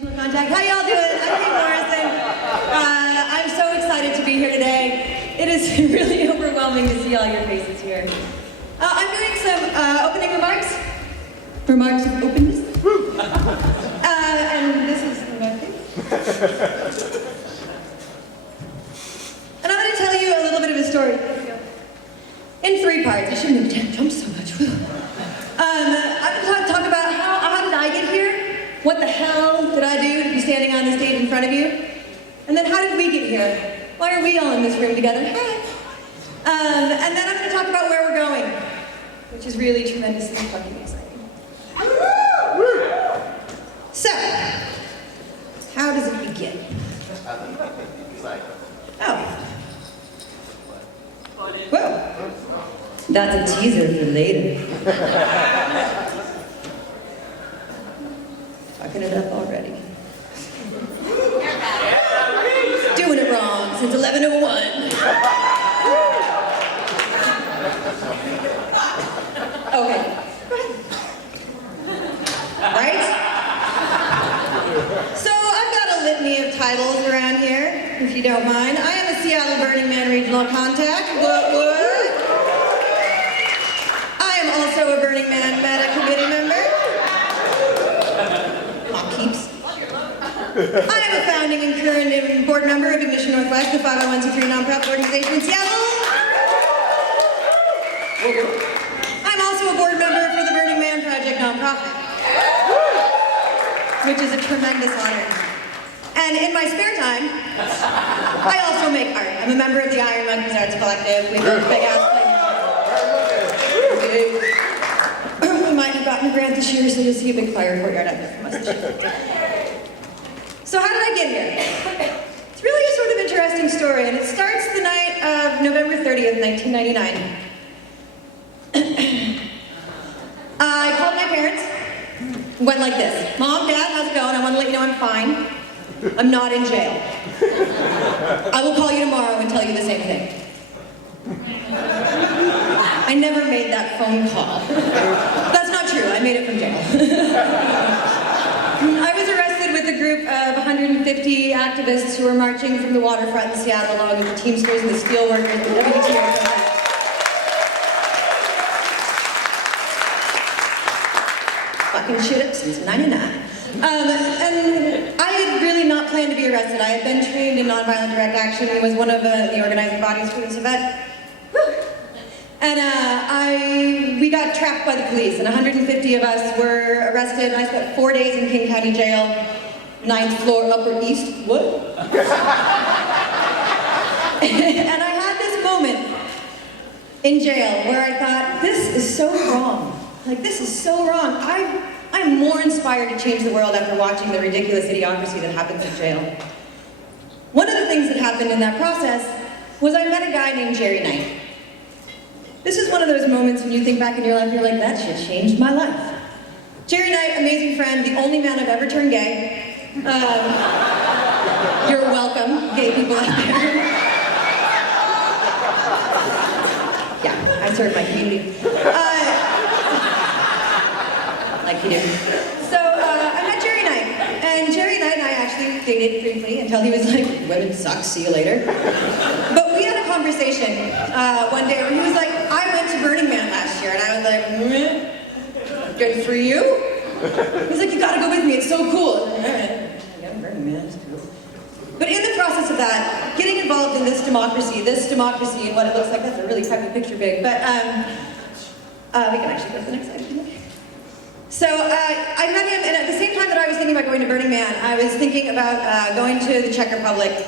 Contact. How y'all doing? I'm Kate Morrison. I'm so excited to be here today. It is really overwhelming to see all your faces here. I'm doing some opening remarks. Remarks of openness. And this is my face. And I'm going to tell you a little bit of a story. In 3 parts. I shouldn't have jumped so much. I'm going to talk about how did I get here? What the hell did I do to be standing on the stage in front of you? And then how did we get here? Why are we all in this room together? Hi. And then I'm going to talk about where we're going, which is really tremendously fucking exciting. So, how does it begin? Oh. Well, that's a teaser for later. Fucking it up already. Doing it wrong since 11:01. Okay. Go ahead. Right? So I've got a litany of titles around here, if you don't mind. I am a Seattle Burning Man regional contact. What? I am also a Burning Man meta committee member. I am a founding and current board member of Ignition Northwest, the 501c3 nonprofit organization in Seattle. I'm also a board member for the Burning Man Project nonprofit, which is a tremendous honor. And in my spare time, I also make art. I'm a member of the Iron Monkeys Arts Collective. We build big ass playgrounds. We might have gotten a grant this year, so you'll see a big fire courtyard out there from us this year. So how did I get here? It's really a sort of interesting story, and it starts the night of November 30th, 1999. I called my parents, went like this. Mom, Dad, how's it going? I want to let you know I'm fine. I'm not in jail. I will call you tomorrow and tell you the same thing. I never made that phone call. That's not true, I made it from jail. I was arrested with a group of 150 activists who were marching from the waterfront in Seattle along with the Teamsters and the Steelworkers, the WTO. Fucking shit up since '99. And I had really not planned to be arrested. I had been trained in nonviolent direct action and was one of the organizing bodies for this event. And we got trapped by the police, and 150 of us were arrested, and I spent 4 days in King County Jail, 9th floor, Upper East. What? And I had this moment in jail where I thought, this is so wrong. Like, this is so wrong. I'm more inspired to change the world after watching the ridiculous idiocracy that happens in jail. One of the things that happened in that process was I met a guy named Jerry Knight. This is one of those moments when you think back in your life, you're like, that shit changed my life. Jerry Knight, amazing friend, the only man I've ever turned gay. You're welcome, gay people out there. Yeah, I serve my community. Like you do. So I met Jerry Knight, and Jerry Knight and I actually dated briefly until he was like, women suck, see you later. But we had a conversation one day where he was like, I went to Burning Man last year, and I was like, good for you? He's like, you gotta go with me, it's so cool. Yeah, Burning Man, it's cool. But in the process of that, getting involved in this democracy and what it looks like, that's a really crappy picture big, but we can actually go to the next slide. So I met him, and at the same time that I was thinking about going to Burning Man, I was thinking about going to the Czech Republic.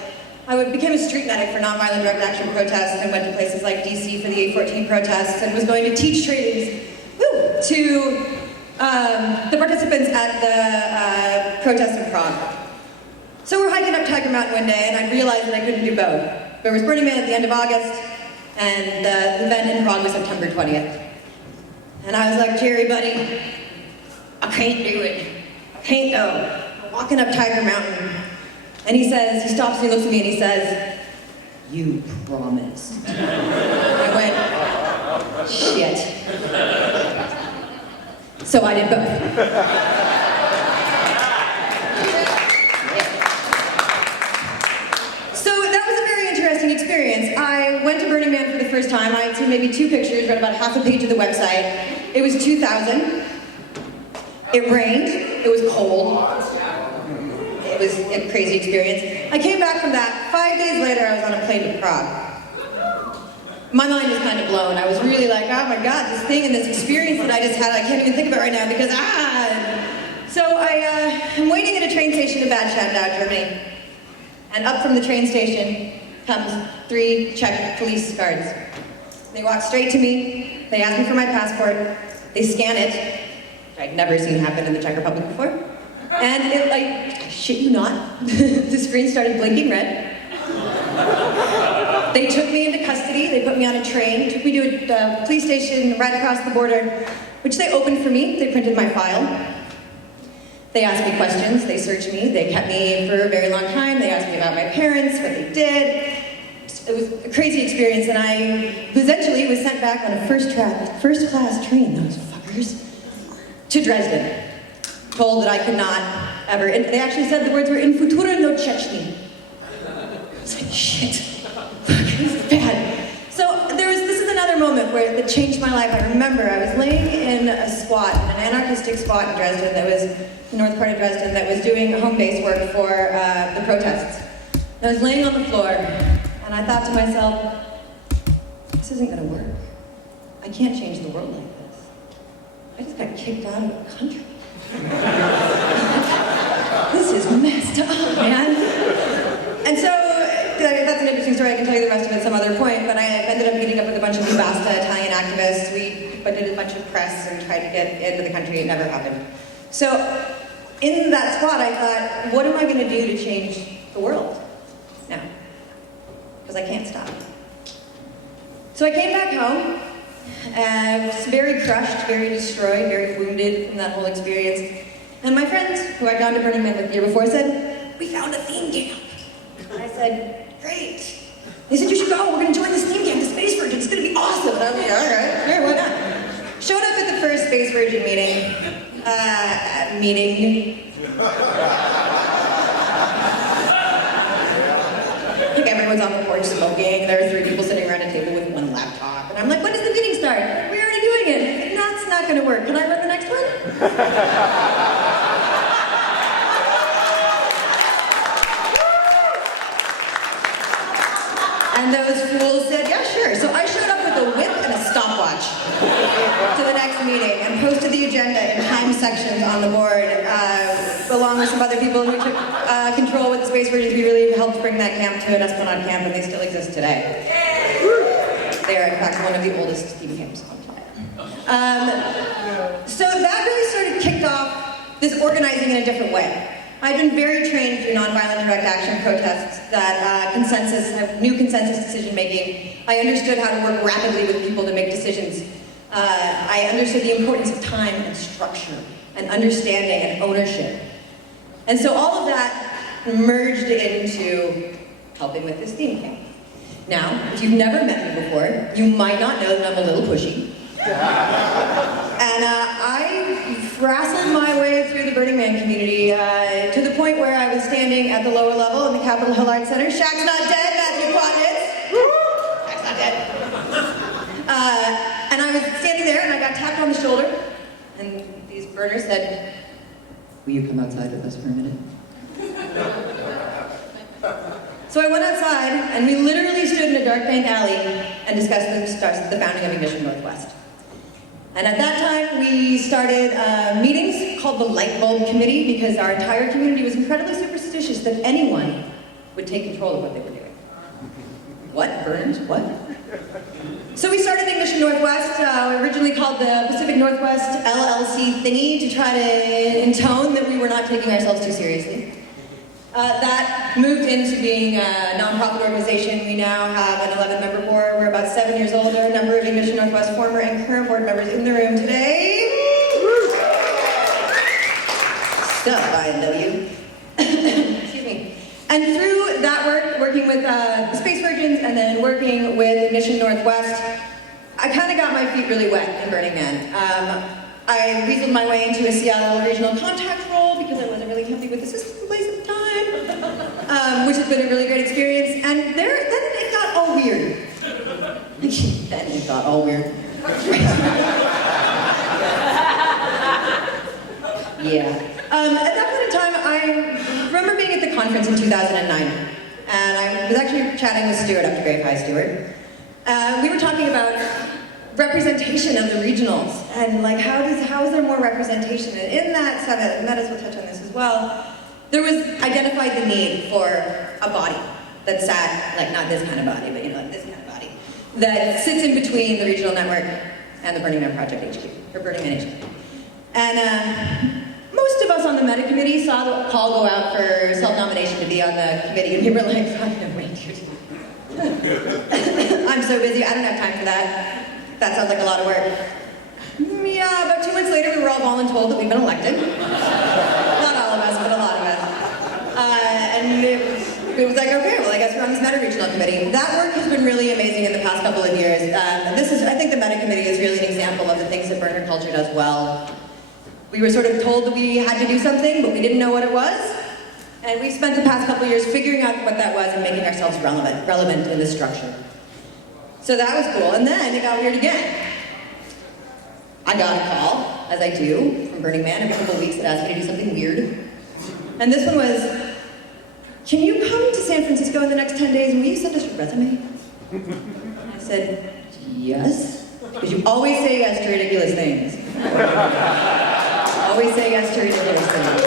I became a street medic for nonviolent direct action protests and went to places like DC for the 814 protests and was going to teach trainings to the participants at the protests in Prague. So we're hiking up Tiger Mountain one day, and I realized that I couldn't do both. There was Burning Man at the end of August, and the event in Prague was September 20th. And I was like, Jerry, buddy, I can't do it. I can't go. I'm walking up Tiger Mountain. And he stops and he looks at me and he says, you promised. I went, shit. So I did both. went to Burning Man for the first time, I had seen maybe 2 pictures, read about half a page of the website. It was 2000. It rained. It was cold. It was a crazy experience. I came back from that. 5 days later, I was on a plane to Prague. My mind was kind of blown. I was really like, oh my God, this thing and this experience that I just had, I can't even think of it right now because, So I'm waiting at a train station in Bad Schandau, Germany. And up from the train station comes 3 Czech police guards. They walk straight to me. They ask me for my passport. They scan it, which I'd never seen happen in the Czech Republic before. And it, I shit you not, the screen started blinking red. They took me into custody. They put me on a train, took me to a police station right across the border, which they opened for me. They printed my file. They asked me questions. They searched me. They kept me for a very long time. They asked me about my parents, what they did. It was a crazy experience, and I eventually was sent back on a first-class train, those fuckers, to Dresden. Told that I could not ever, and they actually said the words were, "In futura no Chechny." It's like, shit. This is bad. So this is another moment where it changed my life. I remember I was laying in a squat, an anarchistic squat in Dresden that was, the north part of Dresden, that was doing home base work for the protests. And I was laying on the floor, and I thought to myself, this isn't gonna work. I can't change the world like this. I just got kicked out of the country. This is messed up, man. And so, that's an interesting story. I can tell you the rest of it some other point, but I ended up meeting up with a bunch of Basta Italian activists. We did a bunch of press and tried to get into the country. It never happened. So, in that spot, I thought, what am I going to do to change the world now? Because I can't stop. So I came back home, and was very crushed, very destroyed, very wounded from that whole experience. And my friends, who I'd gone to Burning Man with the year before, said, we found a theme camp. And I said, great. They said, you should go, we're going to join this theme camp, the Space Virgin, it's going to be awesome. And I was like, all right, sure, why not? Showed up at the first Space Virgin meeting. I think everyone's on the porch smoking. There are 3 people sitting around a table with 1 laptop. And I'm like, when does the meeting start? We're already doing it. That's not going to work. Can I run the next one? And those fools said, yeah, sure. So I showed up with a whip and a stopwatch to the next meeting and posted the agenda in time sections on the board, along with some other people who took control with the Space Virgins. We really helped bring that camp to an Esplanade camp, and they still exist today. They are, in fact, one of the oldest theme camps on the planet. So that really kicked off this organizing in a different way. I've been very trained through nonviolent direct action protests that new consensus decision making. I understood how to work rapidly with people to make decisions. I understood the importance of time and structure and understanding and ownership. And so all of that merged into helping with this theme camp. Now, if you've never met me before, you might not know that I'm a little pushy. And I wrestled my way through the Burning Man community to the point where I was standing at the lower level in the Capitol Hill Arts Center. Shaq's not dead, Matthew Quadnitz. Shaq's not dead. And I was standing there and I got tapped on the shoulder. And these burners said, will you come outside with us for a minute? So I went outside and we literally stood in a dark bank alley and discussed the founding of Ignition Northwest. And at that time, we started meetings called the Light Bulb Committee because our entire community was incredibly superstitious that anyone would take control of what they were doing. What? Burns? What? So we started Ignition Northwest, originally called the Pacific Northwest LLC thingy to try to intone that we were not taking ourselves too seriously. That moved into being a nonprofit organization. We now have an 11-member board. We're about 7 years old. There are a number of Ignition Northwest former and current board members in the room today. Stuff, INW. Excuse me. And through that work, working with the Space Virgins and then working with Ignition Northwest, I kind of got my feet really wet in Burning Man. I weaseled my way into a Seattle regional contact role because I wasn't really happy with the system in place at the time, which has been a really great experience. And then it got all weird. Then it got all weird. Yeah. At that point in time, I remember being at the conference in 2009, and I was actually chatting with Stuart up to Grave. Hi, Stuart. We were talking about representation of the regionals, and like how is there more representation? And in that summit, and Meadows will touch on this as well, there was identified the need for a body that sat, like not this kind of body, but like this kind of body, that sits in between the regional network and the Burning Man Project HQ, or Burning Man HQ. And most of us on the Meta Committee saw the call go out for self-nomination to be on the committee, and we were like, fucking wait, dude. I'm so busy, I don't have time for that. That sounds like a lot of work. Yeah, about 2 months later, we were all voluntold that we've been elected. Not all of us, but a lot of us. And it was like, okay, well, I guess we're on this Meta Regional Committee. That work has been really amazing in the past couple of years. I think the Meta Committee is really an example of the things that burner culture does well. We were sort of told that we had to do something, but we didn't know what it was. And we've spent the past couple of years figuring out what that was and making ourselves relevant in the structure. So that was cool, and then it got weird again. I got a call, as I do, from Burning Man every couple of weeks that asked me to do something weird. And this one was, can you come to San Francisco in the next 10 days and will you send us your resume? I said, yes, because you always say yes to ridiculous things. Always say yes to ridiculous things.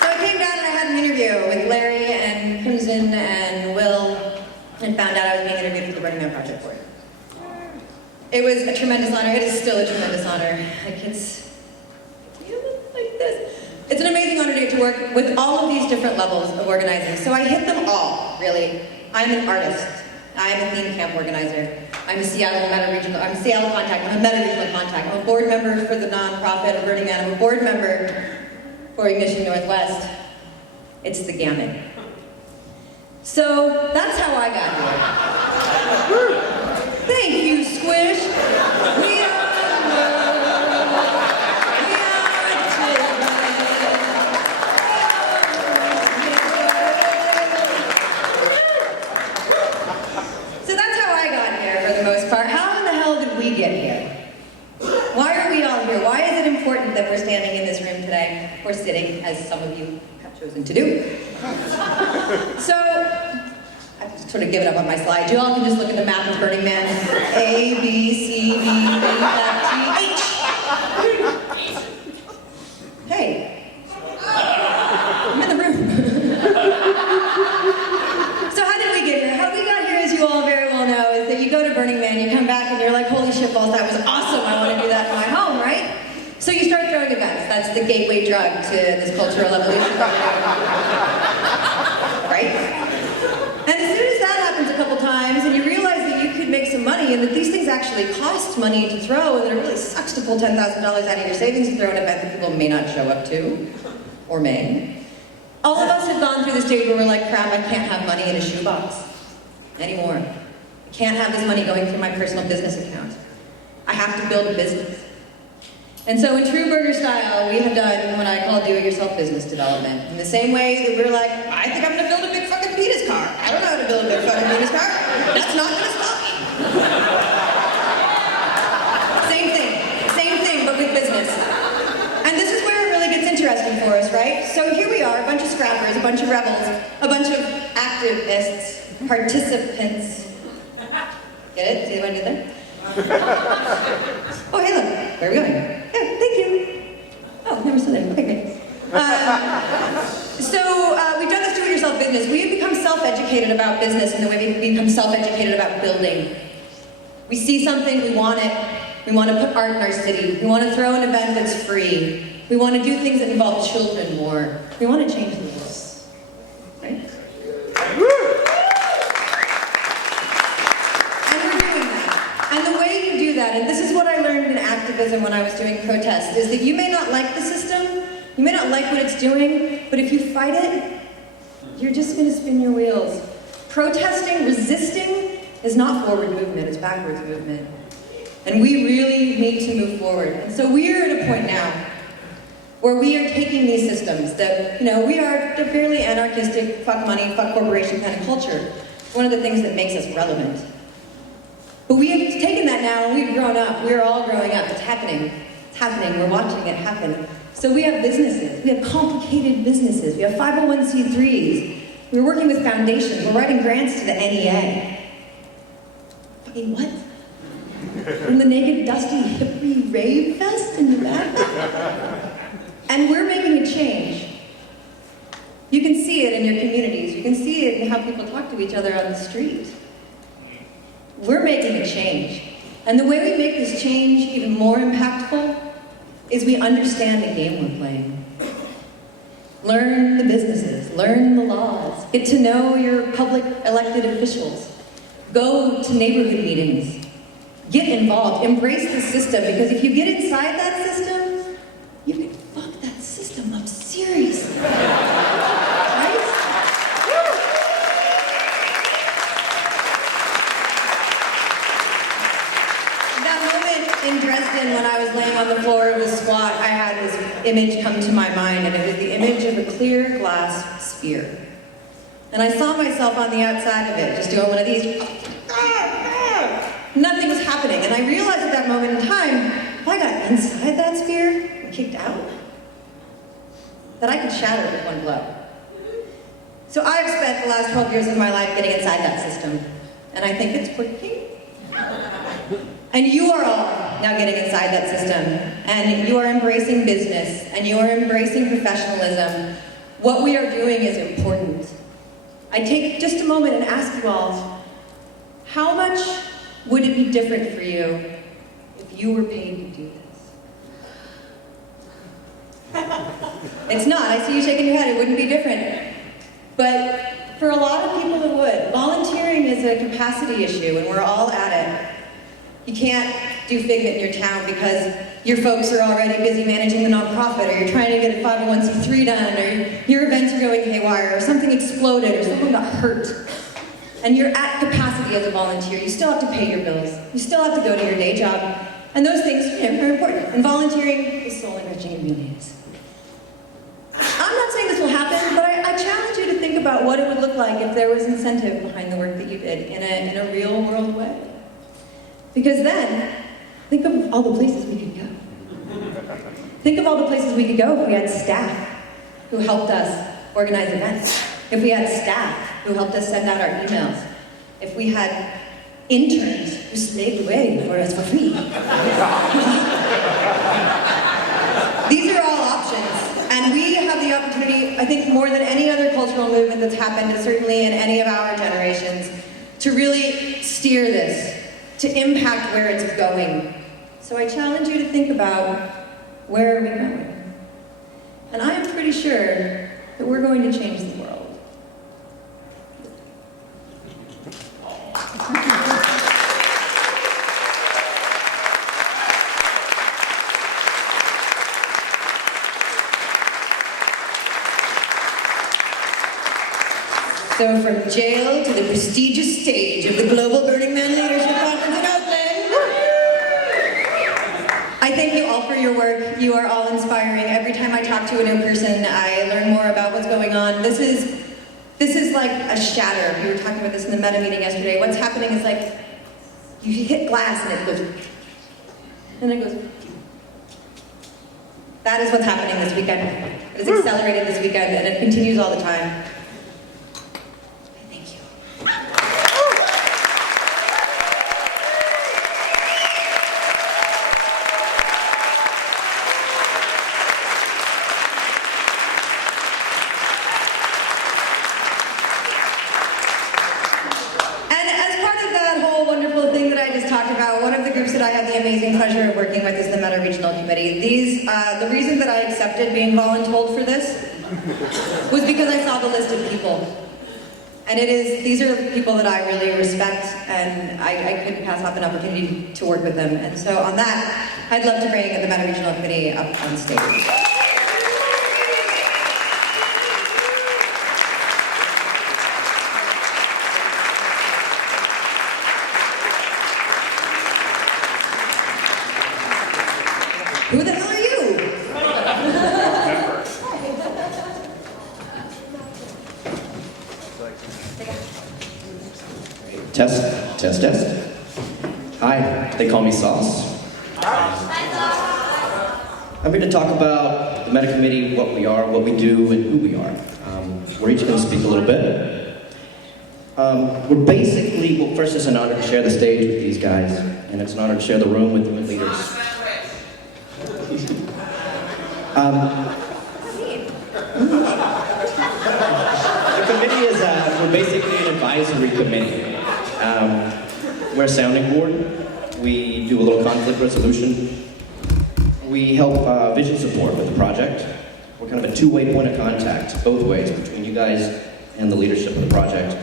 So I came down and I had an interview with Larry and Crimson and Will, and found out I was being interviewed for the Burning Man Project Board. It was a tremendous honor. It is still a tremendous honor. Like it's like this. It's an amazing honor to get to work with all of these different levels of organizing. So I hit them all, really. I'm an artist. I'm a theme camp organizer. I'm a Seattle contact. I'm a Meta Regional contact. I'm a board member for the nonprofit of Burning Man. I'm a board member for Ignition Northwest. It's the gamut. So that's how I got here. Thank you, Squish. We are So that's how I got here for the most part. How in the hell did we get here? Why are we all here? Why is it important that we're standing in this room today, or sitting, as some of you have chosen to do? So, I've sort of given up on my slide. You all can just look at the map of Burning Man. A, B, C, D, E, F, G, H. Hey. I'm in the room. So how did we get here? How we got here, as you all very well know, is that you go to Burning Man, you come back and you're like, holy shit balls, that was awesome. I want to do that in my home, right? So you start throwing events. That's the gateway drug to this cultural evolution. Right? And as soon as that happens a couple times, and you realize that you could make some money, and that these things actually cost money to throw, and that it really sucks to pull $10,000 out of your savings and throw an event that people may not show up to, or may. All of us have gone through the stage where we're like, crap, I can't have money in a shoebox anymore. I can't have this money going through my personal business account. I have to build a business. And so in true burger style, we have done what I call do-it-yourself business development. In the same way that we're like, I think I'm gonna build a big fucking penis car. I don't know how to build a big fucking penis car. That's not gonna stop me. Same thing, but with business. And this is where it really gets interesting for us, right? So here we are, a bunch of scrappers, a bunch of rebels, a bunch of activists, participants. Get it? See what I did there? Oh, hey, look. Where are we going? Yeah, thank you. Oh, never saw that. Okay, great. So we've done this do-it-yourself business. We've become self-educated about business in the way we become self-educated about building. We see something, we want it. We want to put art in our city. We want to throw an event that's free. We want to do things that involve children more. We want to change the world. Right? And this is what I learned in activism when I was doing protests, is that you may not like the system, you may not like what it's doing, but if you fight it, you're just going to spin your wheels. Protesting, resisting, is not forward movement, it's backwards movement. And we really need to move forward. And so we're at a point now where we are taking these systems that, we are a fairly anarchistic, fuck money, fuck corporation kind of culture. one of the things that makes us relevant. But we have taken that now and we've grown up. We're all growing up. It's happening. It's happening. We're watching it happen. So we have businesses. We have complicated businesses. We have 501c3s. We're working with foundations. We're writing grants to the NEA. Fucking what? From the Naked Dusty Hippie Rave Fest in Nevada? And we're making a change. You can see it in your communities. You can see it in how people talk to each other on the street. We're making a change. And the way we make this change even more impactful is we understand the game we're playing. Learn the businesses, learn the laws, get to know your public elected officials, go to neighborhood meetings, get involved, embrace the system, because if you get inside that system, you can fuck that system up seriously. Right? That moment in Dresden when I was laying on the floor of the squat, I had this image come to my mind, and it was the image of a clear glass sphere. And I saw myself on the outside of it, just doing one of these. Nothing was happening, and I realized at that moment in time, if I got inside that sphere and kicked out, that I could shatter it with one blow. So I've spent the last 12 years of my life getting inside that system, and I think it's working. And you are all now getting inside that system, and you are embracing business, and you are embracing professionalism. What we are doing is important. I take just a moment and ask you all, how much would it be different for you if you were paid to do this? It's not. I see you shaking your head. It wouldn't be different. But for a lot of people, it would. Volunteering is a capacity issue, and we're all at it. You can't do Figment in your town because your folks are already busy managing the nonprofit, or you're trying to get a 501c3 done, or your events are going haywire, or something exploded, or someone got hurt. And you're at capacity as a volunteer. You still have to pay your bills. You still have to go to your day job. And those things are important. And volunteering is soul enriching, it really is. I'm not saying this will happen, but I challenge you to think about what it would look like if there was incentive behind the work that you did in a real world way. Because then, think of all the places we could go. Think of all the places we could go if we had staff who helped us organize events. If we had staff who helped us send out our emails. If we had interns who slaved away for us for free. These are all options. And we have the opportunity, I think more than any other cultural movement that's happened, certainly in any of our generations, to really steer this, to impact where it's going. So I challenge you to think about, where are we going? And I am pretty sure that we're going to change the world. So from jail to the prestigious stage of the Global Burning Man Leadership Conference in Oakland. I thank you all for your work. You are all inspiring. Every time I talk to a new person, I learn more about what's going on. This is like a shatter. We were talking about this in the meta meeting yesterday. What's happening is like, you hit glass and it goes, and it goes. That is what's happening this weekend. It is accelerated this weekend, and it continues all the time. That I have the amazing pleasure of working with is the Meta Regional Committee. The reason that I accepted being voluntold for this was because I saw the list of people. And these are people that I really respect, and I couldn't pass up an opportunity to work with them. And so on that, I'd love to bring the Meta Regional Committee up on stage. Who the hell are you? Test, test, test. Hi, they call me Sauce. I'm here to talk about the Meta Committee, what we are, what we do, and who we are. We're each going to speak a little bit. We're basically, well, first it's an honor to share the stage with these guys, and it's an honor to share the room with the leaders. The committee is, we're basically an advisory committee. We're a sounding board. We do a little conflict resolution. We help vision support with the project. We're kind of a two-way point of contact, both ways, between you guys and the leadership of the project.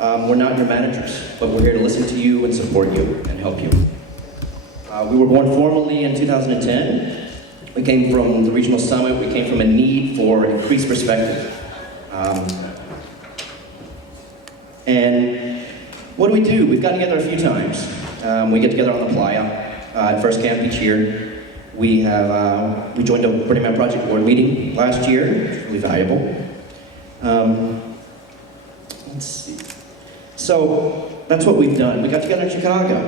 We're not your managers, but we're here to listen to you and support you and help you. We were born formally in 2010. We came from the regional summit. We came from a need for increased perspective. And what do we do? We've got together a few times. We get together on the playa at first camp each year. We joined a Burning Man Project board meeting last year, which was really valuable. Let's see. So that's what we've done. We got together in Chicago.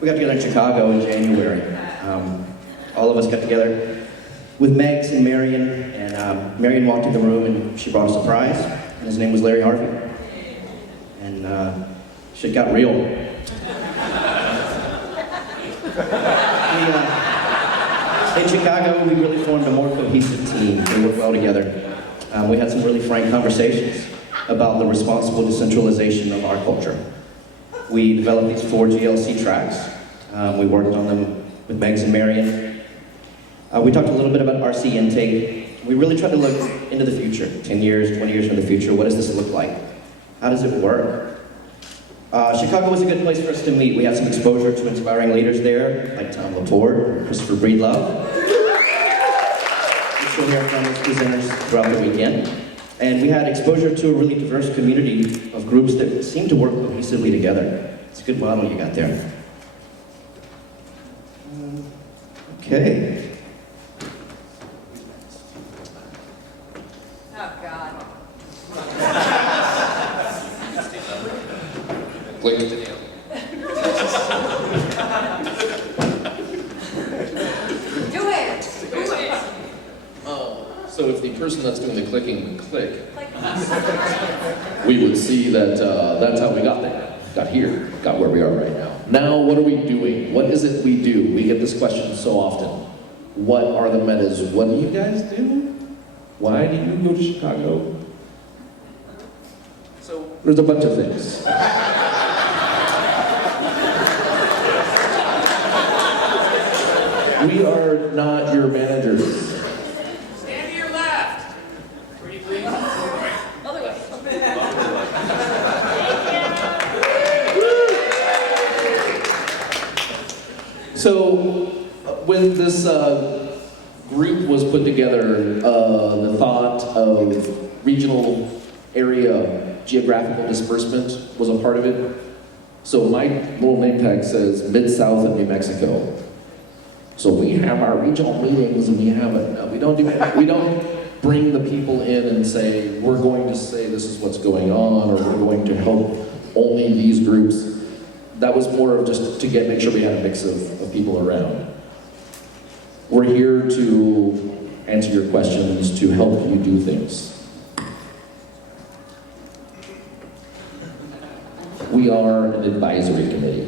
We got together in Chicago in January. All of us got together with Megs and Marion, and Marion walked in the room and she brought a surprise, and his name was Larry Harvey. And shit got real. In Chicago, we really formed a more cohesive team. We worked well together. We had some really frank conversations about the responsible decentralization of our culture. We developed these 4 GLC tracks. We worked on them with Megs and Marion. We talked a little bit about RC intake. We really tried to look into the future, 10 years, 20 years into the future. What does this look like? How does it work? Chicago was a good place for us to meet. We had some exposure to inspiring leaders there, like Tom Laporte, Christopher Breedlove. You'll hear from those presenters throughout the weekend. And we had exposure to a really diverse community of groups that seem to work cohesively together. It's a good model you got there. Okay. Oh, God. Click the nail. Do it! So if the person that's doing the clicking would click, we would see that that's how we got there, got here, got where we are right now. Now, what are we doing? What is it we do? We get this question so often. What are the metas? What do you guys do? Why do you go to Chicago? So there's a bunch of things. We are not your managers. Stand to your left. Pretty please. Other way. So, when this group was put together, the thought of regional area geographical disbursement was a part of it. So my little name tag says Mid-South of New Mexico. So we have our regional meetings and we have it. We don't bring the people in and say, we're going to say this is what's going on, or we're going to help only these groups. That was more of just to make sure we had a mix of people around. We're here to answer your questions, to help you do things. We are an advisory committee.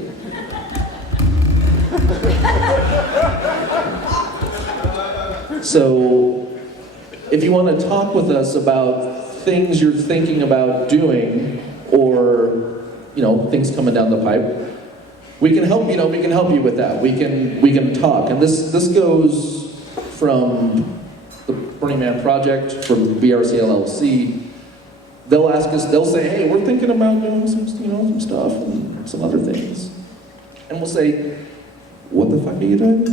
So, if you want to talk with us about things you're thinking about doing, or things coming down the pipe, we can help. We can help you with that. We can talk, and this goes from the Burning Man Project, from BRC LLC. They'll ask us. They'll say, "Hey, we're thinking about doing some stuff and some other things," and we'll say, "What the fuck are you doing?"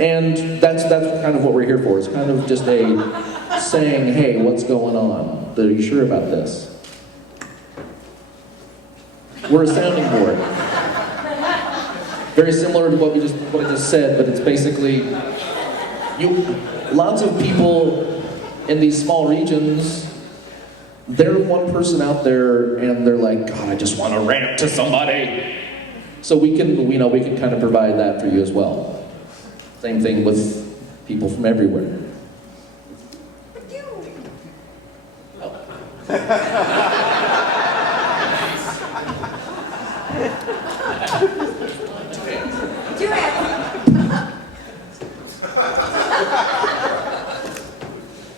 And that's kind of what we're here for. It's kind of just a saying, "Hey, what's going on? Are you sure about this?" We're a sounding board. Very similar to what I just said, but it's basically lots of people in these small regions they're one person out there and they're like, God, I just want to rant to somebody. So we can, we can kind of provide that for you as well. Same thing with people from everywhere.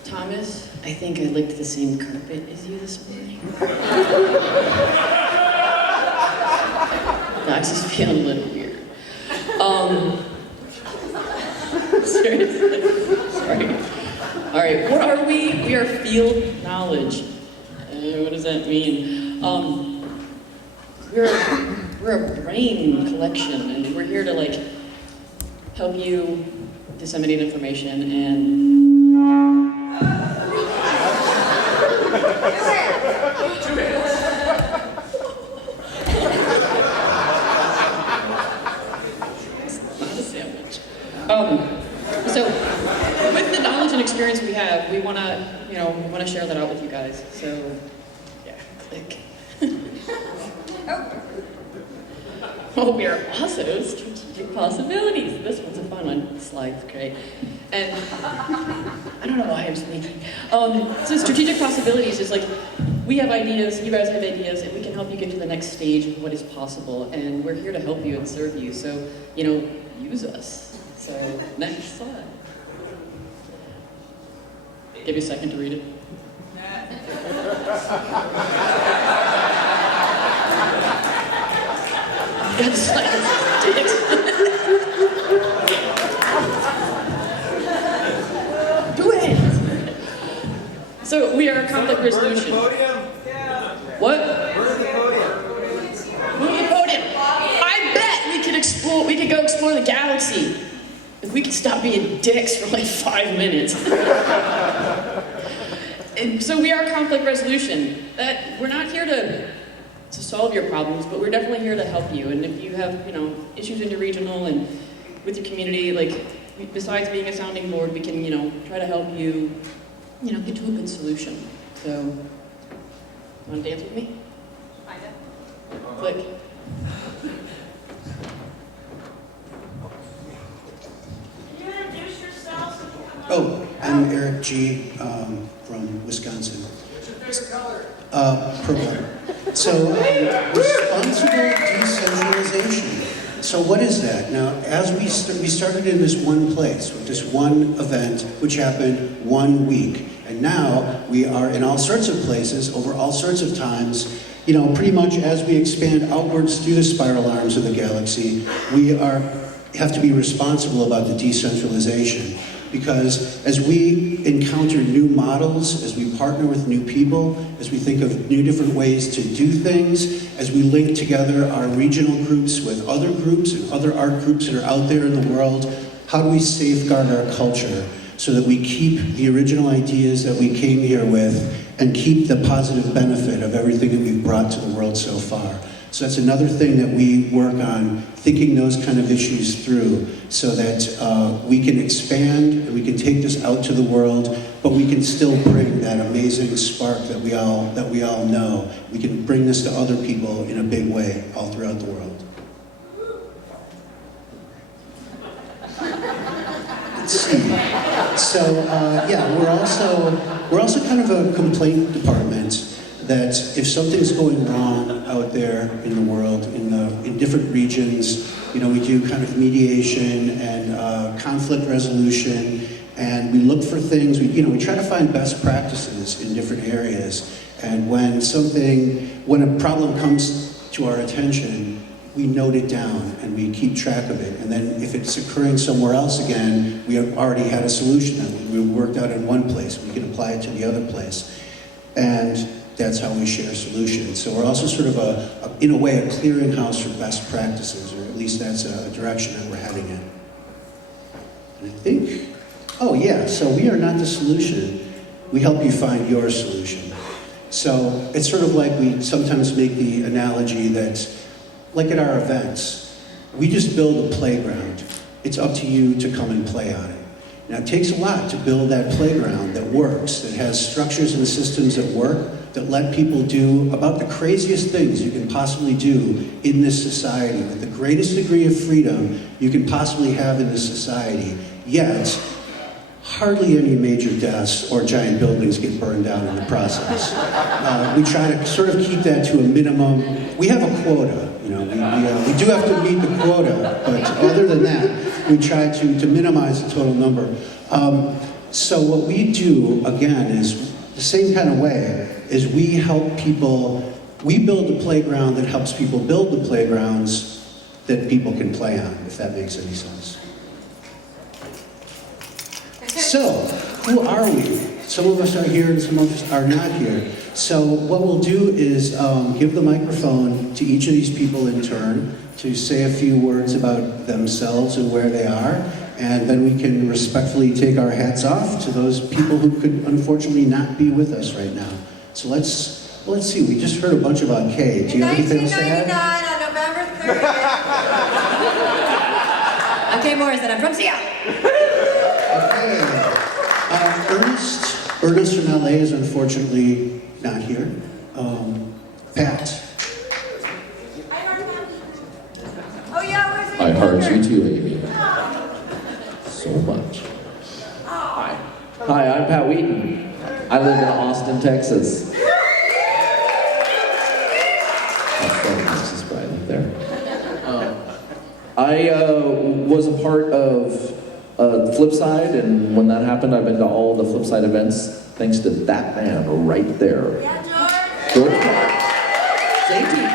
Thomas, I think I licked the same carpet as you this morning. I just feel a little weird. Seriously. Sorry. All right, what are we? We are field knowledge. What does that mean? We're a brain collection, and we're here to help you disseminate information and. So, with the knowledge and experience we have, we want to share that out with you guys. So, yeah, click. Oh, we are also strategic possibilities. This one's a fun one. Slide's great. And I don't know why I'm speaking. So strategic possibilities is we have ideas, you guys have ideas, and we can help you get to the next stage of what is possible. And we're here to help you and serve you. So, use us. So, next slide. Give you a second to read it. That's dicks. Do it! So, we are a conflict resolution. What? Move the podium. I bet we could go explore the galaxy. If we could stop being dicks for 5 minutes. And so we are conflict resolution. We're not here to solve your problems, but we're definitely here to help you. And if you have, issues in your regional and with your community, besides being a sounding board, we can, try to help you, get to a good solution. So, you want to dance with me? Click. Oh, I'm Eric G. From Wisconsin. Purple. So, responsible decentralization. So what is that? Now, as we started in this one place, with this one event, which happened 1 week. And now, we are in all sorts of places, over all sorts of times. Pretty much as we expand outwards through the spiral arms of the galaxy, we have to be responsible about the decentralization. Because as we encounter new models, as we partner with new people, as we think of new different ways to do things, as we link together our regional groups with other groups and other art groups that are out there in the world, how do we safeguard our culture so that we keep the original ideas that we came here with and keep the positive benefit of everything that we've brought to the world so far? So that's another thing that we work on, thinking those kind of issues through so that we can expand and we can take this out to the world, but we can still bring that amazing spark that we all know. We can bring this to other people in a big way all throughout the world. Let's see. So yeah, we're also kind of a complaint department. That if something's going wrong out there in the world, in different regions, we do kind of mediation and conflict resolution, and we look for things. We try to find best practices in different areas. And when a problem comes to our attention, we note it down and we keep track of it. And then if it's occurring somewhere else again, we have already had a solution that we worked out in one place. We can apply it to the other place. And that's how we share solutions. So we're also sort of, in a way, a clearinghouse for best practices, or at least that's a direction that we're heading in. And I think, oh yeah, so we are not the solution. We help you find your solution. So it's sort of like we sometimes make the analogy that, like at our events, we just build a playground. It's up to you to come and play on it. Now, it takes a lot to build that playground that works, that has structures and systems that work, that let people do about the craziest things you can possibly do in this society, with the greatest degree of freedom you can possibly have in this society, yet hardly any major deaths or giant buildings get burned down in the process. We try to sort of keep that to a minimum. We have a quota, you know, we do have to meet the quota, but other than that, we try to minimize the total number. So what we do, again, is the same kind of way, is we help people, we build a playground that helps people build the playgrounds that people can play on, if that makes any sense. So, who are we? Some of us are here and some of us are not here. So what we'll do is give the microphone to each of these people in turn to say a few words about themselves and where they are, and then we can respectfully take our hats off to those people who could unfortunately not be with us right now. So let's see, we just heard a bunch about Kay. Do you have anything else to add? 1999 on November 30th. I'm Kay Morrison, I'm from Seattle. Ernest from LA is unfortunately not here. Pat. Oh yeah, where's the I heard you too, Amy. So much. Hi. Hi, I'm Pat Wheaton. I live in Austin, Texas. That's funny, Texas, right there. I was a part of Flipside, and when that happened, I've been to all the Flipside events, thanks to that man right there. Yeah, George Clark. Same TV.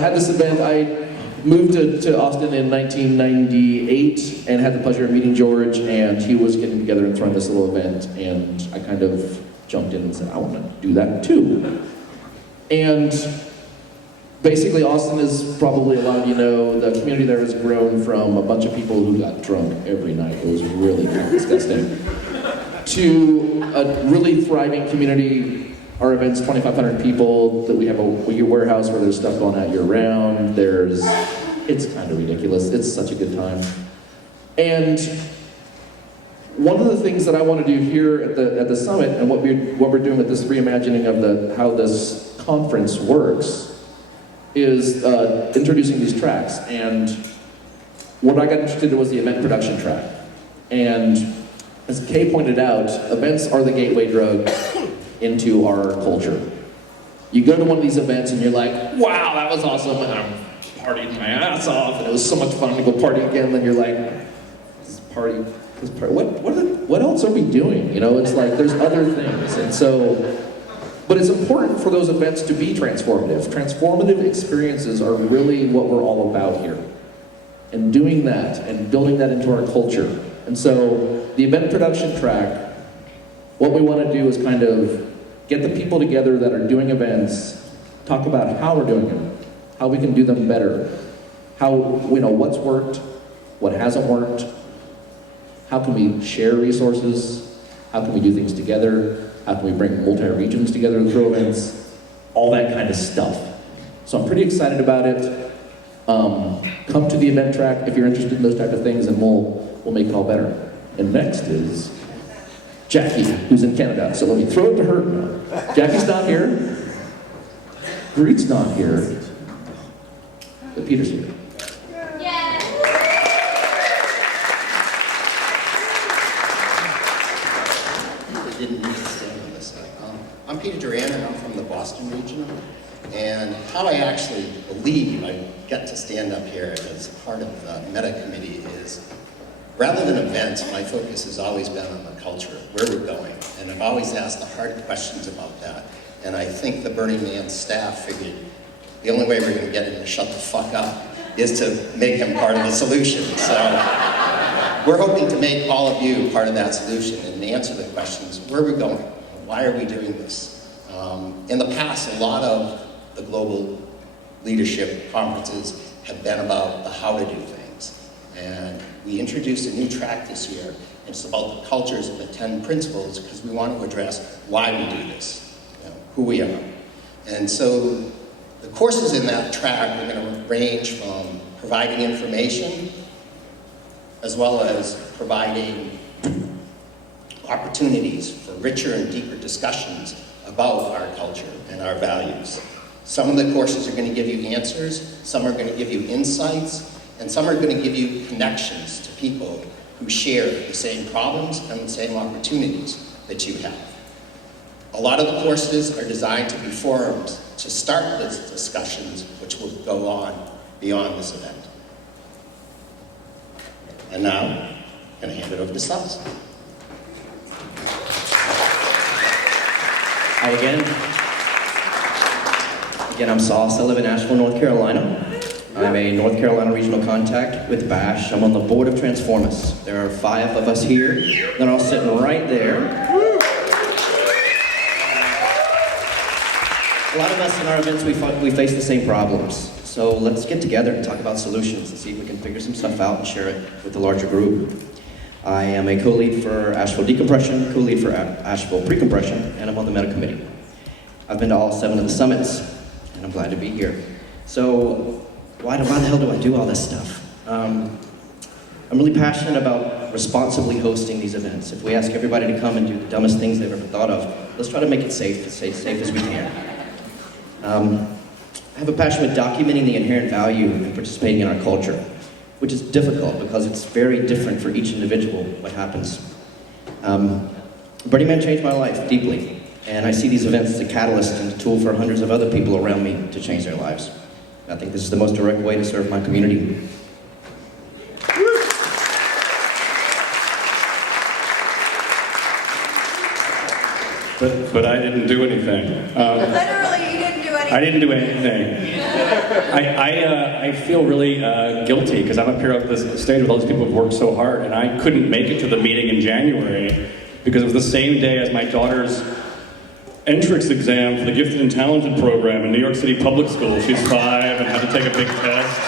Had this event, I moved to Austin in 1998 and had the pleasure of meeting George, and he was getting together and throwing this little event, and I kind of jumped in and said, I want to do that too. And basically, Austin is probably a lot of you know, the community there has grown from a bunch of people who got drunk every night. It was really kind of disgusting. To a really thriving community. Our event's 2,500 people, that we have a warehouse where there's stuff going out year round. It's kind of ridiculous. It's such a good time. And one of the things that I want to do here at the summit, and what we're doing with this reimagining of how this conference works, is introducing these tracks. And what I got interested in was the event production track. And as Kay pointed out, events are the gateway drug into our culture. You go to one of these events and you're like, wow, that was awesome, and I'm partying my ass off, and it was so much fun to go party again. Then you're like, what else are we doing? You know, it's like there's other things. And so, but it's important for those events to be transformative. Transformative experiences are really what we're all about here. And doing that and building that into our culture. And so the event production track, what we want to do is kind of get the people together that are doing events, talk about how we're doing them, how we can do them better, how we know what's worked, what hasn't worked, how can we share resources, how can we do things together, how can we bring multi-regions together through events, all that kind of stuff. So I'm pretty excited about it. Come to the event track if you're interested in those type of things, and we'll make it all better. And next is Jackie, who's in Canada. So let me throw it to her now. Jackie's not here. Greet's not here. But Peter's here. Didn't need to stand on this. I'm Peter Duran, and I'm from the Boston region. And how I actually believe I get to stand up here as part of the Meta Committee is, rather than events, my focus has always been on the culture, where we're going. And I've always asked the hard questions about that. And I think the Burning Man staff figured the only way we're going to get him to shut the fuck up is to make him part of the solution. So we're hoping to make all of you part of that solution and answer the questions, where are we going? Why are we doing this? In the past, a lot of the global leadership conferences have been about the how to do things. And we introduced a new track this year, and it's about the cultures and the 10 principles, because we want to address why we do this, who we are. And so the courses in that track are going to range from providing information, as well as providing opportunities for richer and deeper discussions about our culture and our values. Some of the courses are going to give you answers, some are going to give you insights, and some are going to give you connections to people who share the same problems and the same opportunities that you have. A lot of the courses are designed to be forums to start these discussions, which will go on beyond this event. And now, I'm going to hand it over to Sals. Hi again. Again, I'm Sauce. I live in Asheville, North Carolina. I'm a North Carolina regional contact with BASH. I'm on the board of Transformus. There are 5 of us here. They're all sitting right there. A lot of us in our events, we face the same problems. So let's get together and talk about solutions and see if we can figure some stuff out and share it with the larger group. I am a co-lead for Asheville Decompression, co-lead for Asheville Precompression, and I'm on the Meta Committee. I've been to all 7 of the summits, and I'm glad to be here. So why the hell do I do all this stuff? I'm really passionate about responsibly hosting these events. If we ask everybody to come and do the dumbest things they've ever thought of, let's try to make it safe as we can. I have a passion with documenting the inherent value in participating in our culture, which is difficult because it's very different for each individual what happens. Burning Man changed my life deeply, and I see these events as a catalyst and a tool for hundreds of other people around me to change their lives. I think this is the most direct way to serve my community. But I didn't do anything. Literally, you didn't do anything. I didn't do anything. I feel really guilty because I'm up here on this stage with all these people who've worked so hard, and I couldn't make it to the meeting in January because it was the same day as my daughter's entrance exam for the Gifted and Talented program in New York City Public Schools. She's 5 and had to take a big test,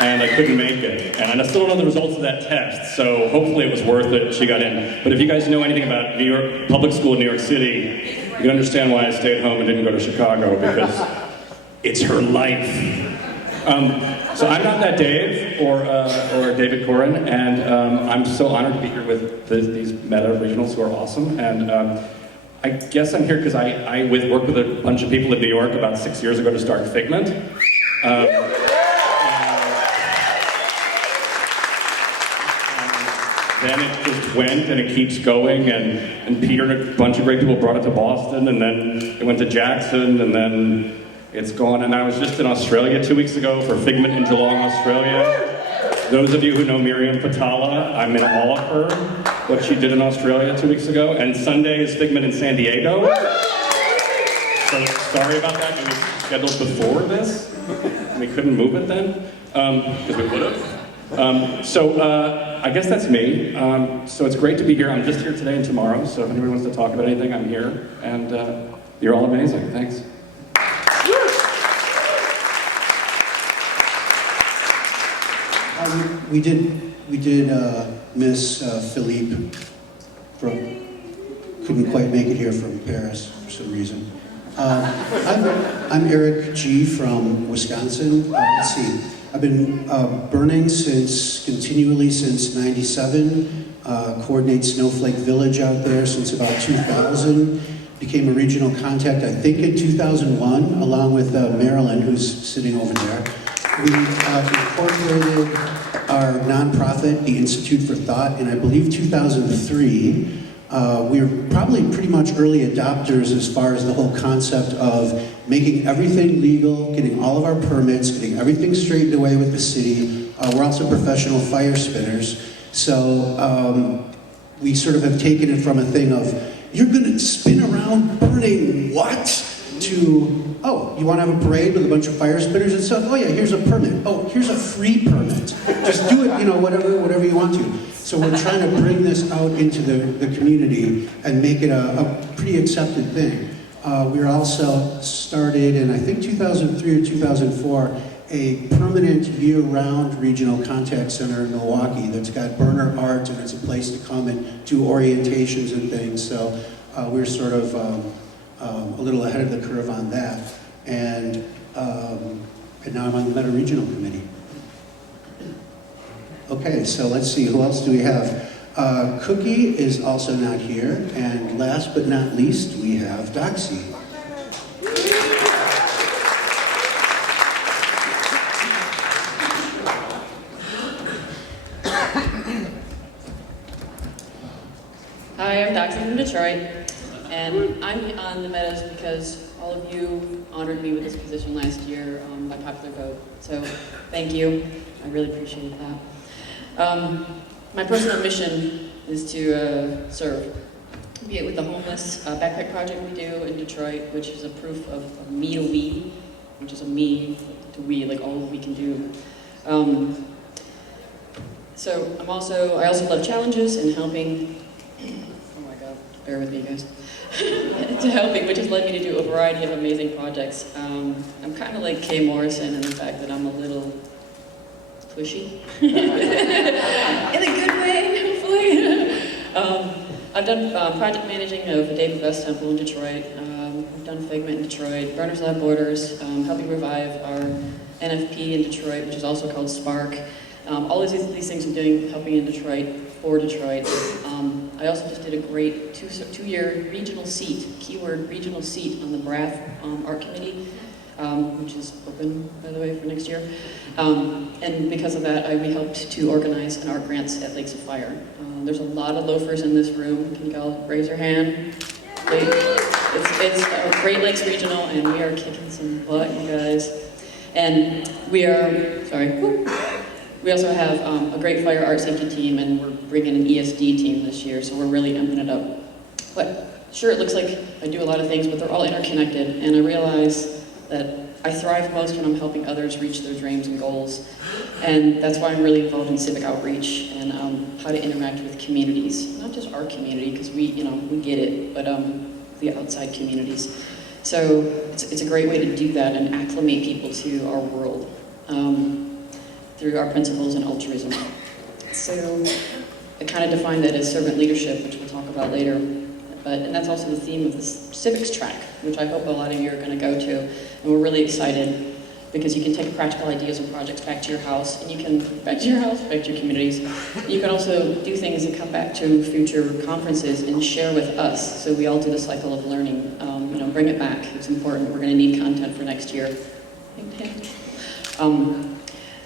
and I couldn't make it. And I still don't know the results of that test, so hopefully it was worth it. She got in. But if you guys know anything about New York public school in New York City, you can understand why I stayed home and didn't go to Chicago, because it's her life. So I'm not that Dave or David Corin, and I'm so honored to be here with these Meta Originals who are awesome. And I guess I'm here because I worked with a bunch of people in New York about 6 years ago to start Figment. Then it just went, and it keeps going, and Peter and a bunch of great people brought it to Boston, and then it went to Jackson, and then it's gone. And I was just in Australia 2 weeks ago for Figment in Geelong, Australia. Those of you who know Miriam Patala, I'm in awe of her, what she did in Australia 2 weeks ago. And Sunday is Figment in San Diego. So sorry about that, it was scheduled before this. We couldn't move it then, because we would have. I guess that's me. So it's great to be here. I'm just here today and tomorrow, so if anybody wants to talk about anything, I'm here. And you're all amazing. Thanks. We did miss Philippe couldn't quite make it here from Paris for some reason. I'm Eric G. from Wisconsin. Let's see. I've been burning continually since '97. Coordinate Snowflake Village out there since about 2000. Became a regional contact, I think, in 2001, along with Marilyn, who's sitting over there. We incorporated our nonprofit, the Institute for Thought, in I believe 2003. We were probably pretty much early adopters as far as the whole concept of making everything legal, getting all of our permits, getting everything straightened away with the city. We're also professional fire spinners. So we sort of have taken it from a thing of, you're gonna spin around burning what? To, oh, you wanna have a parade with a bunch of fire spinners and stuff? Oh yeah, here's a permit. Oh, here's a free permit. Just do it, whatever you want to. So we're trying to bring this out into the community and make it a pretty accepted thing. We were also started in, I think, 2003 or 2004, a permanent year-round regional contact center in Milwaukee that's got burner art, and it's a place to come and do orientations and things. So we're sort of a little ahead of the curve on that. And now I'm on the Meta Regional Committee. Okay, so let's see, who else do we have? Cookie is also not here, and last but not least, we have Doxy. Hi, I'm Doxy from Detroit, and I'm on the Meadows because all of you honored me with this position last year by popular vote. So thank you. I really appreciate that. My personal mission is to serve, be it with the homeless backpack project we do in Detroit, which is a proof of me to we, which is a me to we, like all we can do. So I also love challenges and helping. Oh my God, bear with me, guys. To helping, which has led me to do a variety of amazing projects. I'm kind of like Kay Morrison in the fact that I'm a little pushy. In a good way, hopefully. I've done project managing of a David Best Temple in Detroit. I've done Figment in Detroit, Burners Without Borders, helping revive our NFP in Detroit, which is also called Spark. All of these things I'm doing, helping in Detroit, for Detroit. I also just did a great two-year regional seat, keyword regional seat on the BRAF Art Committee, which is open, by the way, for next year. And because of that, we helped to organize an art grants at Lakes of Fire. There's a lot of loafers in this room. Can you all raise your hand? It's Great Lakes Regional, and we are kicking some butt, you guys. And we also have a great fire art safety team, and we're bringing an ESD team this year, so we're really amping it up. But sure, it looks like I do a lot of things, but they're all interconnected, and I realize that I thrive most when I'm helping others reach their dreams and goals. And that's why I'm really involved in civic outreach and how to interact with communities. Not just our community, because we get it, but the outside communities. So it's a great way to do that and acclimate people to our world through our principles and altruism. So I kind of define that as servant leadership, which we'll talk about later. And that's also the theme of the civics track, which I hope a lot of you are going to go to. And we're really excited because you can take practical ideas and projects back to your house, and you can, back to your communities. You can also do things and come back to future conferences and share with us. So we all do the cycle of learning. Bring it back. It's important. We're going to need content for next year.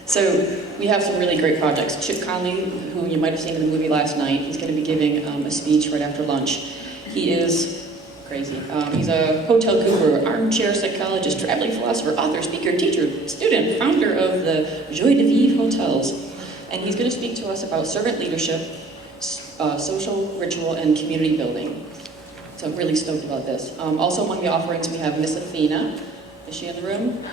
So we have some really great projects. Chip Conley, who you might have seen in the movie last night, he's going to be giving a speech right after lunch. He is crazy. He's a hotel guru, armchair psychologist, traveling philosopher, author, speaker, teacher, student, founder of the Joie de Vivre hotels. And he's going to speak to us about servant leadership, social ritual, and community building. So I'm really stoked about this. Also among the offerings we have Miss Athena. Is she in the room?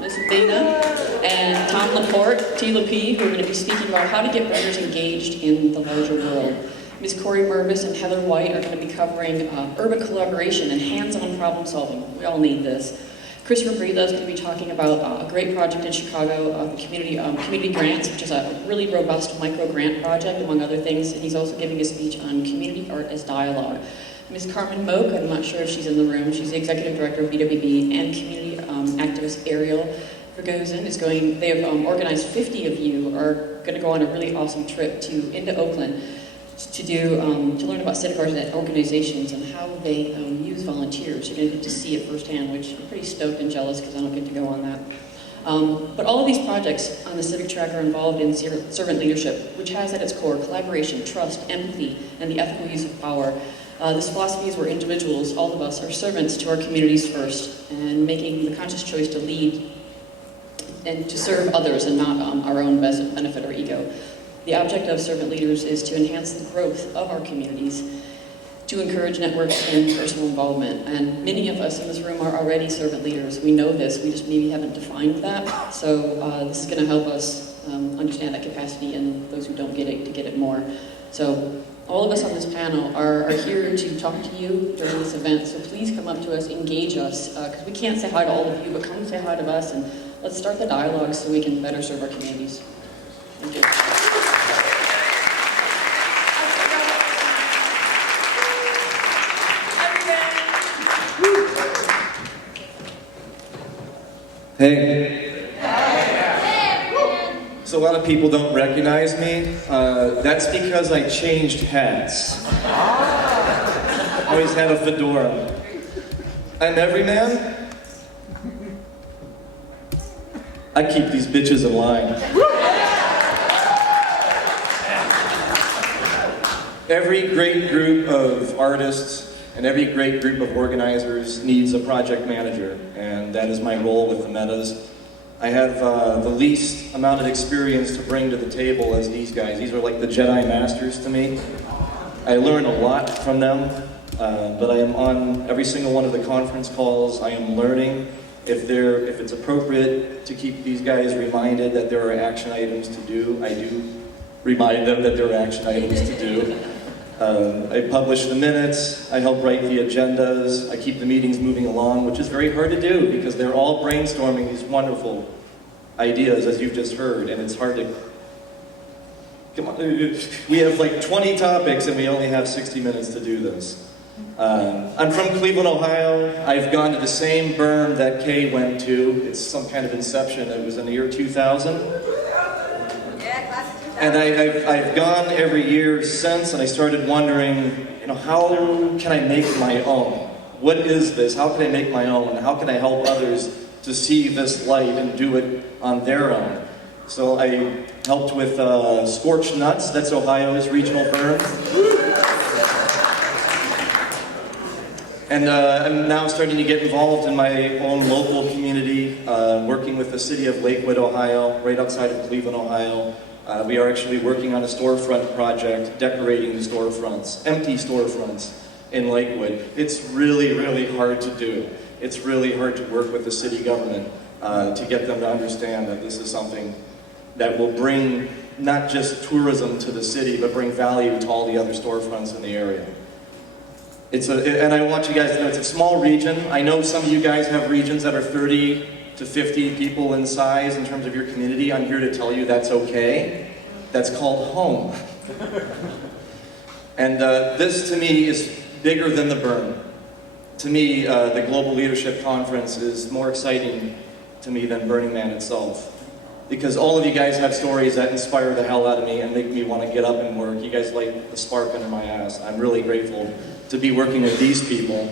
Miss Athena. And Tom Laporte, TLP, who are going to be speaking about how to get vendors engaged in the larger world. Ms. Corey Mervis and Heather White are going to be covering urban collaboration and hands-on problem solving. We all need this. Chris Robrila is going to be talking about a great project in Chicago, the community grants, which is a really robust micro-grant project, among other things. And he's also giving a speech on community art as dialogue. Ms. Carmen Moak, I'm not sure if she's in the room, she's the executive director of BWB, and community activist Ariel Vergozen is going, they have organized 50 of you are going to go on a really awesome trip into Oakland to learn about civic organizations and how they use volunteers. You're going to get to see it firsthand, which I'm pretty stoked and jealous because I don't get to go on that. But all of these projects on the civic track are involved in servant leadership, which has at its core collaboration, trust, empathy, and the ethical use of power. This philosophy is where individuals, all of us, are servants to our communities first, and making the conscious choice to lead and to serve others and not our own best benefit or ego. The object of servant leaders is to enhance the growth of our communities, to encourage networks and personal involvement. And many of us in this room are already servant leaders. We know this, we just maybe haven't defined that. So this is going to help us understand that capacity and those who don't get it, to get it more. So all of us on this panel are here to talk to you during this event, so please come up to us, engage us, because we can't say hi to all of you, but come say hi to us, and let's start the dialogue so we can better serve our communities. Thank you. Hey. so a lot of people don't recognize me. That's because I changed hats. I always had a fedora. I'm everyman. I keep these bitches in line. Every great group of artists and every great group of organizers needs a project manager, and that is my role with the Metas. I have the least amount of experience to bring to the table as these guys. These are like the Jedi Masters to me. I learn a lot from them, but I am on every single one of the conference calls. I am learning. If it's appropriate to keep these guys reminded that there are action items to do, I do remind them that there are action items to do. I publish the minutes, I help write the agendas, I keep the meetings moving along, which is very hard to do because they're all brainstorming these wonderful ideas, as you've just heard, and it's hard to... Come on, we have like 20 topics and we only have 60 minutes to do this. I'm from Cleveland, Ohio. I've gone to the same berm that Kay went to. It's some kind of inception. It was in the year 2000. And I've gone every year since, and I started wondering, how can I make my own? What is this? How can I make my own? How can I help others to see this light and do it on their own? So I helped with Scorched Nuts. That's Ohio's regional berm. And I'm now starting to get involved in my own local community, working with the city of Lakewood, Ohio, right outside of Cleveland, Ohio. We are actually working on a storefront project, decorating the storefronts, empty storefronts in Lakewood. It's really, really hard to do. It's really hard to work with the city government to get them to understand that this is something that will bring not just tourism to the city, but bring value to all the other storefronts in the area. And I want you guys to know it's a small region. I know some of you guys have regions that are 30 to 50 people in size in terms of your community. I'm here to tell you that's okay. That's called home. And this to me is bigger than the berm. To me, the Global Leadership Conference is more exciting to me than Burning Man itself. Because all of you guys have stories that inspire the hell out of me and make me want to get up and work. You guys light the spark under my ass. I'm really grateful to be working with these people.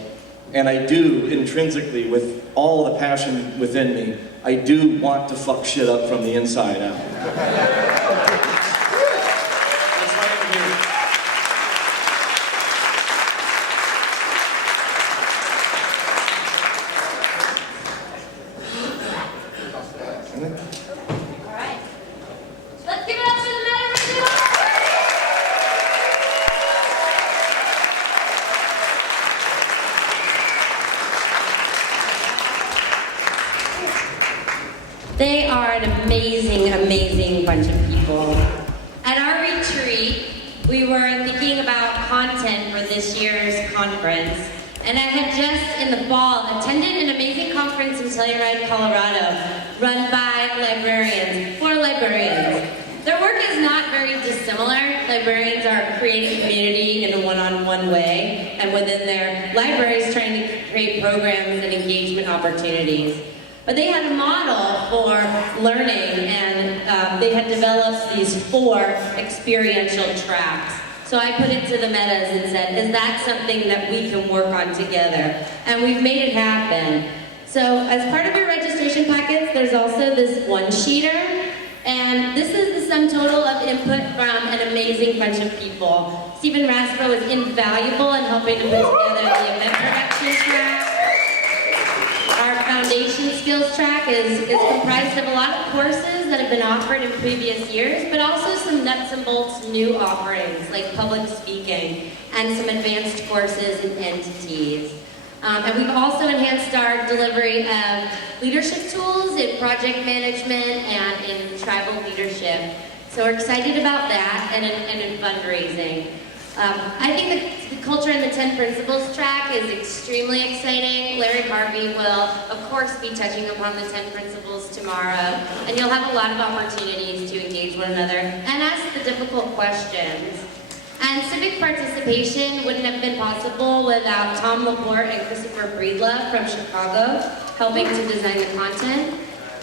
And I do, intrinsically, with all the passion within me, I do want to fuck shit up from the inside out. That's why I'm here. Let's give it up for the Meta Regional! They are an amazing, amazing bunch of people. At our retreat, we were thinking about content for this year's conference, and I had just in the fall attended an amazing conference in Telluride, Colorado, run by librarians, for librarians. Their work is not very dissimilar. Librarians are creating community in a one-on-one way, and within their libraries trying to create programs and engagement opportunities. But they had a model for learning, and they had developed these 4 experiential tracks. So I put it to the Metas and said, is that something that we can work on together? And we've made it happen. So as part of your registration packets, there's also this one-sheeter. And this is the sum total of input from an amazing bunch of people. Stephen Rasper was invaluable in helping to put together the event production track. Our foundation skills track is comprised of a lot of courses that have been offered in previous years, but also some nuts and bolts new offerings like public speaking and some advanced courses in entities. And we've also enhanced our delivery of leadership tools in project management and in tribal leadership. So we're excited about that and in fundraising. I think the culture and the 10 principles track is extremely exciting. Larry Harvey will, of course, be touching upon the 10 principles tomorrow, and you'll have a lot of opportunities to engage one another and ask the difficult questions. And civic participation wouldn't have been possible without Tom Laporte and Christopher Breedlove from Chicago helping to design the content.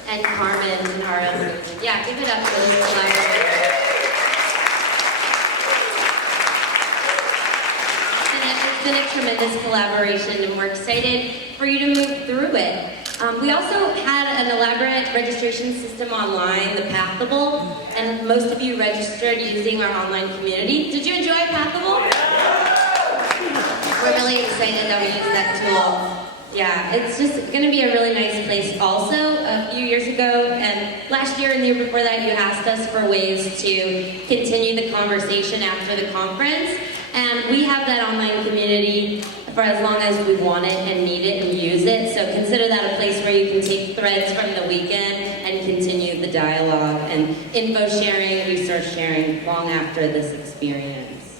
and Carmen and RM. Yeah, give it up for this collaboration. It's been a tremendous collaboration, and we're excited for you to move through it. We also had an elaborate registration system online, the Pathable, and most of you registered using our online community. Did you enjoy Pathable? We're really excited that we use that tool. Yeah, it's just going to be a really nice place also. A few years ago, and last year and the year before that, you asked us for ways to continue the conversation after the conference. And we have that online community for as long as we want it and need it and use it. So consider that a place where you can take threads from the weekend and continue the dialogue and info sharing, resource sharing long after this experience.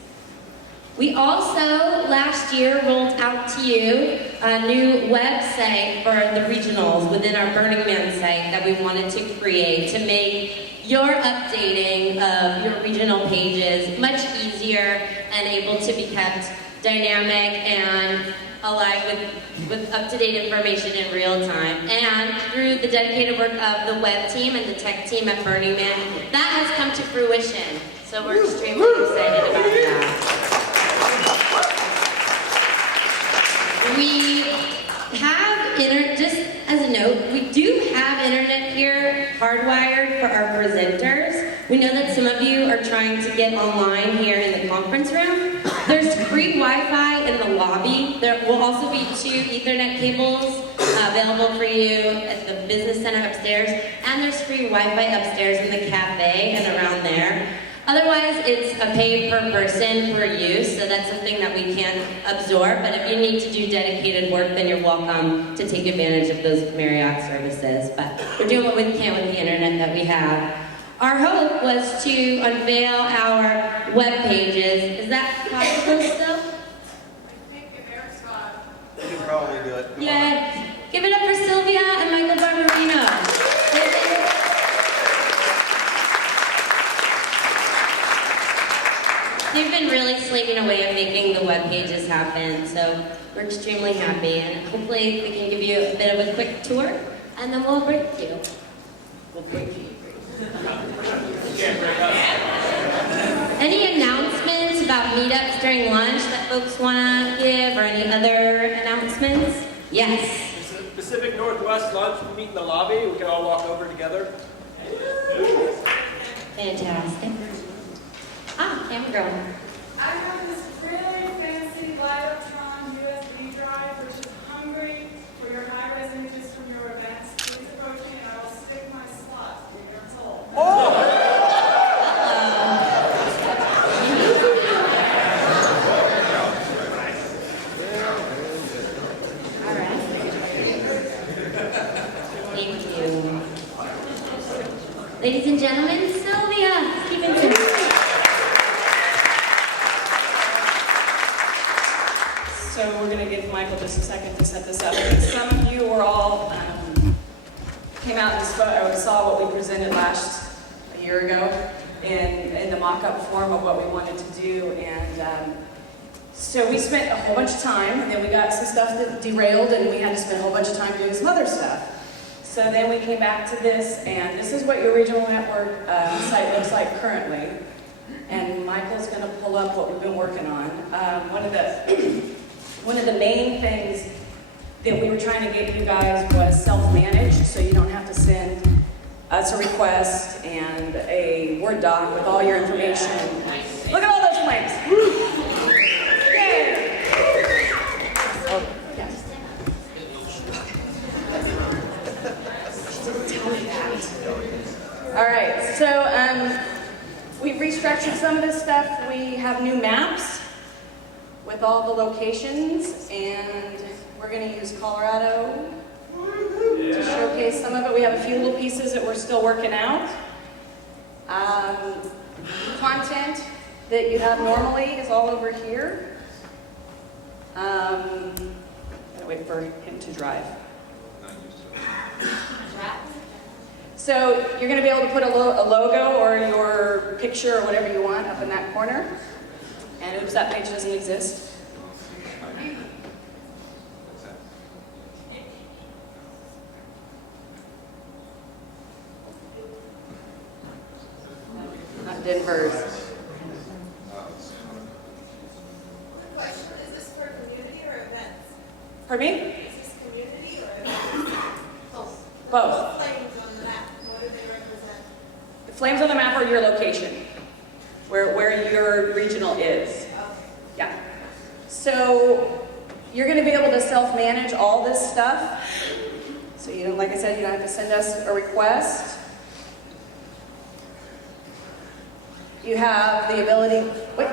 We also, last year, rolled out to you a new website for the regionals within our Burning Man site that we wanted to create to make your updating of your regional pages much easier and able to be kept dynamic and alive with up-to-date information in real time. And through the dedicated work of the web team and the tech team at Burning Man, that has come to fruition. So we're extremely excited about that. We have just as a note, we do have internet here hardwired for our presenters. We know that some of you are trying to get online here in the conference room. There's free Wi-Fi in the lobby. There will also be 2 Ethernet cables available for you at the business center upstairs, and there's free Wi-Fi upstairs in the cafe and around there. Otherwise, it's a pay per person per use, so that's something that we can absorb. But if you need to do dedicated work, then you're welcome to take advantage of those Marriott services. But we're doing what we can with the internet that we have. Our hope was to unveil our web pages. Is that possible still? I think if Eric's got You can probably do it. Yeah. Give it up for Sylvia and Michael Barbarino. They've been really slaving away at making the web pages happen, so we're extremely happy, and hopefully we can give you a bit of a quick tour, and then we'll break you. We'll break you. Any announcements about meetups during lunch that folks want to give, or any other announcements? Yes. Pacific Northwest lunch, we meet in the lobby, we can all walk over together. Fantastic. Ah, camera girl. I have this really fancy Lidotron USB drive, which is hungry for your high-res images from your events. Please approach me and I will stick my slot in your hole. All right. Thank you. Ladies and gentlemen, Sylvia Stevenson. So we're going to give Michael just a second to set this up. Some of you were all came out and saw what we presented a year ago in the mock-up form of what we wanted to do, and so we spent a whole bunch of time, and then we got some stuff that derailed, and we had to spend a whole bunch of time doing some other stuff. So then we came back to this, and this is what your regional network site looks like currently. And Michael's going to pull up what we've been working on. One of the main things that we were trying to get you guys was self-managed, so you don't have to send us a request and a Word doc with all your information. Look at all those flames! Yay! Oh, yeah. Tell me that. All right, so we've restructured some of this stuff. We have new maps with all the locations, and we're going to use Colorado to showcase some of it. We have a few little pieces that we're still working out. Content that you have normally is all over here. Gotta wait for him to drive. So you're going to be able to put a logo or your picture or whatever you want up in that corner. And oops, that page doesn't exist. Denver's. Question, is this for community or events? Pardon me? Is this community or events? Both. Both. Flames on the map, what do they represent? The flames on the map are your location, where your regional is. Okay. Yeah. So you're going to be able to self-manage all this stuff. So you don't, like I said, you don't have to send us a request. You have the ability. Wait.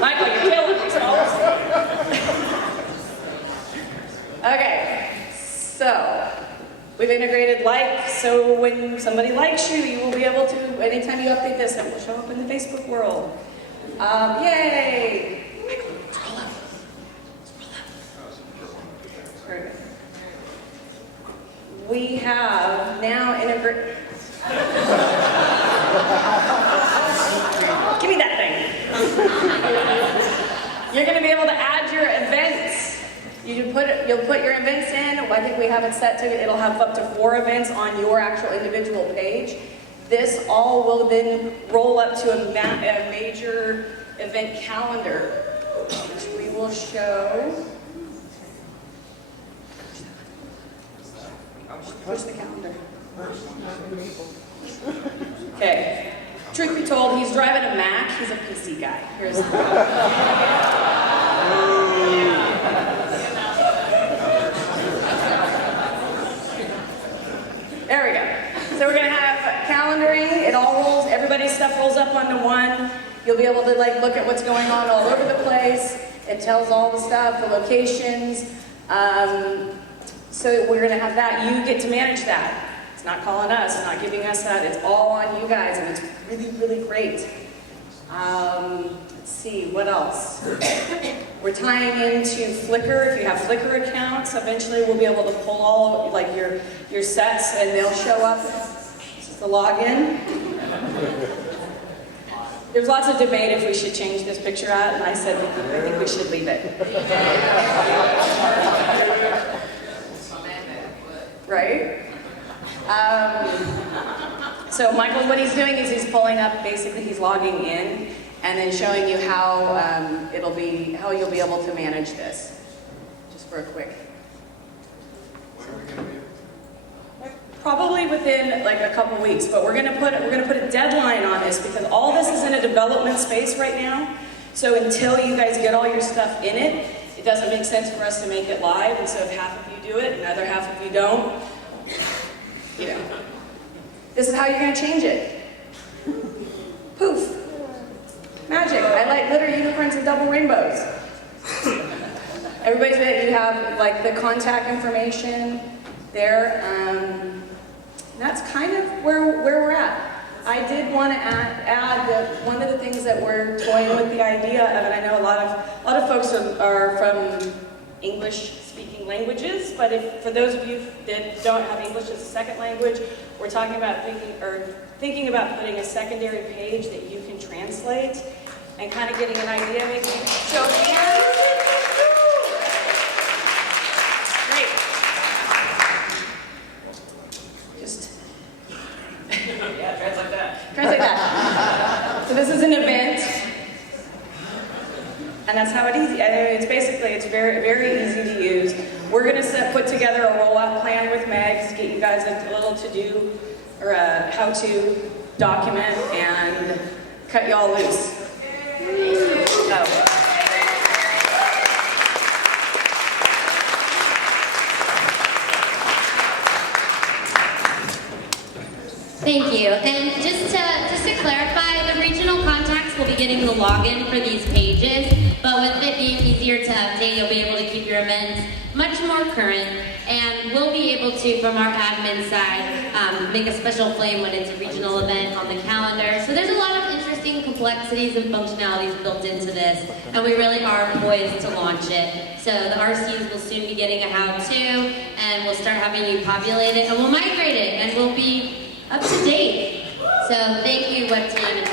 Michael, you're killing me. Okay, so we've integrated like, so when somebody likes you, you will be able to, anytime you update this, it will show up in the Facebook world. Yay! Michael, scroll up. Very good. We have now integrated. Give me that thing. You're going to be able to add your events. You'll put your events in. I think we have it set to, it'll have up to 4 events on your actual individual page. This all will then roll up to a major event calendar, which we will show. Push the calendar. Okay. Truth be told, he's driving a Mac. He's a PC guy. Here's the There we go. So we're going to have calendaring. It all rolls, everybody's stuff rolls up onto one. You'll be able to look at what's going on all over the place. It tells all the stuff, the locations. So we're going to have that. You get to manage that. It's not calling us, it's not giving us that. It's all on you guys, and it's really, really great. Let's see, what else? We're tying into Flickr. If you have Flickr accounts, eventually we'll be able to pull all your sets, and they'll show up. This is the login. There's lots of debate if we should change this picture out, and I said I think we should leave it. Right? So Michael, what he's doing is he's pulling up, basically he's logging in and then showing you how how you'll be able to manage this. Just for a quick. Probably within like a couple weeks, but we're gonna put a deadline on this because all this is in a development space right now. So until you guys get all your stuff in it, it doesn't make sense for us to make it live. And so if half of you do it and the other half of you don't, you know, this is how you're gonna change it. Poof. Magic. I like glitter unicorns and double rainbows. Everybody's you have like the contact information there. That's kind of where we're at. I did want to add that one of the things that we're toying with the idea of, and I know a lot of folks are from English-speaking languages, but for those of you that don't have English as a second language, we're talking about thinking about putting a secondary page that you can translate and kind of getting an idea, maybe show hands. Great. Yeah, translate that. Translate that. So this is an event, and that's how it's very, very easy to use. We're going to put together a rollout plan with Megs, get you guys a little to-do or a how-to document, and cut y'all loose. Thank you. And just to clarify, the regional contacts will be getting the login for these pages, but with it being easier to update, you'll be able to keep your events much more current, and we'll be able to, from our admin side, make a special flame when it's a regional event on the calendar. So there's a lot of interesting complexities and functionalities built into this, and we really are poised to launch it. So the RCs will soon be getting a how-to, and we'll start having you populate it, and we'll migrate it, and we'll be up to date. So thank you, web team, and